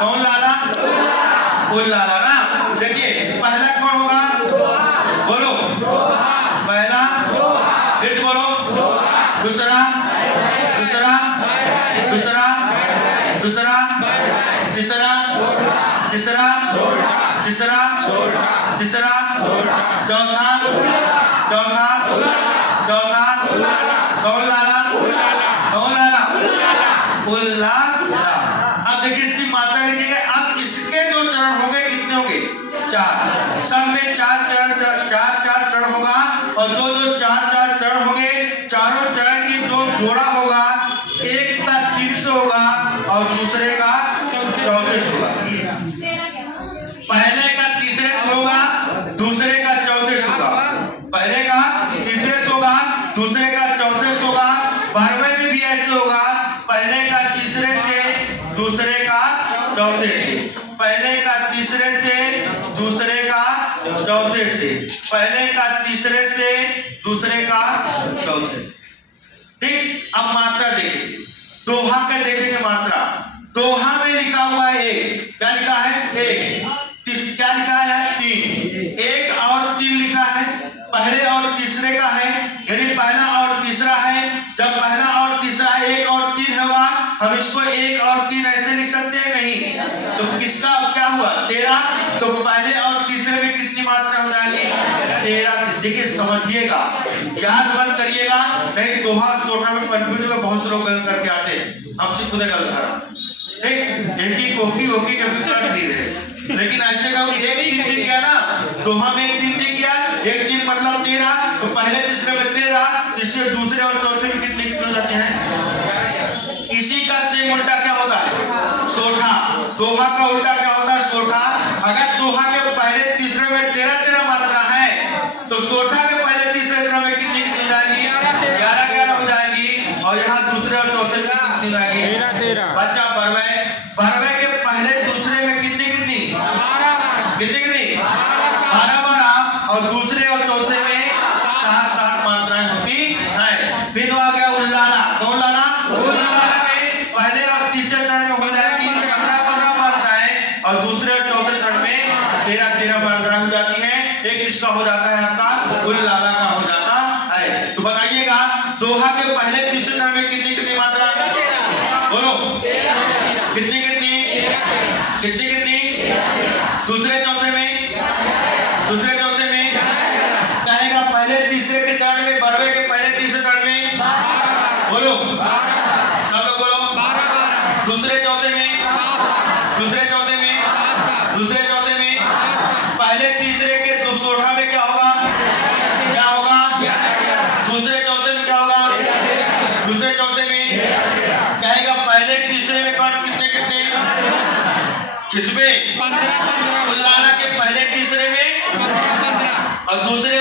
कौन लाला? उल्लाला ना। देखिए पहला कौन होगा? बोलो पहला, फिर बोलो दूसरा, दूसरा, दूसरा, दूसरा, तीसरा, तीसरा, तीसरा, तीसरा, चौथा, चौथा, चौथा, कौन लाला? कौन लाला? उल्लाला। अब देखिए इसकी मात्रा लिखिएगा। अब इसके जो चरण होंगे कितने होंगे? 4। सब में 4 चरण होगा और जो 4 चरण होंगे, चारों चरण की जो जोड़ा होगा, एक का 300 होगा और दूसरे का 34 होगा। पहले का तीसरे से होगा, दूसरे का 34 होगा। पहले का तीसरे से होगा, दूसरे का 34 होगा। 12वें में भी ऐसे होगा, पहले का तीसरे से, दूसरे का 34। पहले का तीसरे से, दूसरे का 34। पहले का तीसरे से, दूसरे का 34। ठीक। अब मात्रा देखेंगे, दोहा के देखेंगे मात्रा। दोहा में लिखा हुआ है 1, क्या लिखा है? 1। क्या लिखा है? 3। 1 और 3 लिखा है, पहले और तीसरे का है, यानी पहला और तीसरा है। जब पहला और तीसरा 1 और 3 होगा, हम इसको 1 और 3 ऐसे लिख सकते हैं? नहीं। तो किसका क्या हुआ? 13। तो पहले और तीसरे में कितनी मात्रा हो जाएगी? 13। देखिए समझिएगा, याद मत करिएगा, नहीं दोहा सोटा में कंफ्यूजन में बहुत से लोग गलत करके आते हैं। हमसे खुद गलत करा, ठीक। एक ही कोकी होकी कभी पलट नहीं रहे। लेकिन ऐसे का 1 3 दिख गया ना, दोहा में 1 3 दिख गया। 1 3 मतलब 13। तो पहले तीसरे में 13, इससे दूसरे और चौथे में कितने हो जाते हैं? इसी का सेम उल्टा क्या होता है? सोठा। दोहा का उल्टा क्या होता है? सोठा। अगर दोहा के पहले तीसरे में 13 मात्रा है, तो सोठा के पहले तीसरे चरण में कितनी हो जाएगी? 11 हो जाएगी। और यहाँ दूसरे और चौथे में कितनी हो जाएगी? 13। बच्चा 12वें के पहले दूसरे में कितनी 12 और दूसरे और चौथे में 7 मात्राएं होती है। फिर आ गया उल्लाला। कौन लाला? उल्लाला में पहले और तीसरे चरण में हो जाएगी 15 मात्राएं और दूसरे और चौथे चरण में 13 मात्राएं हो जाती है। एक इसका हो जाता है आपका उल्लाला का हो जाता है। तो बताइएगा दोहा के पहले तीसरे चरण में कितनी मात्रा? बोलो कितनी? दूसरे चौथे में कहेगा पहले तीसरे के चरण में, 12वें के पहले तीसरे चरण में बोलो, सब लोग बोलो। दूसरे चौथे में पहले तीसरे के सोठा में क्या होगा? दूसरे चौथे में क्या होगा? दूसरे चौथे में कहेगा पहले तीसरे में कौन कितने किसमें? उल्लाला के पहले तीसरे में और दूसरे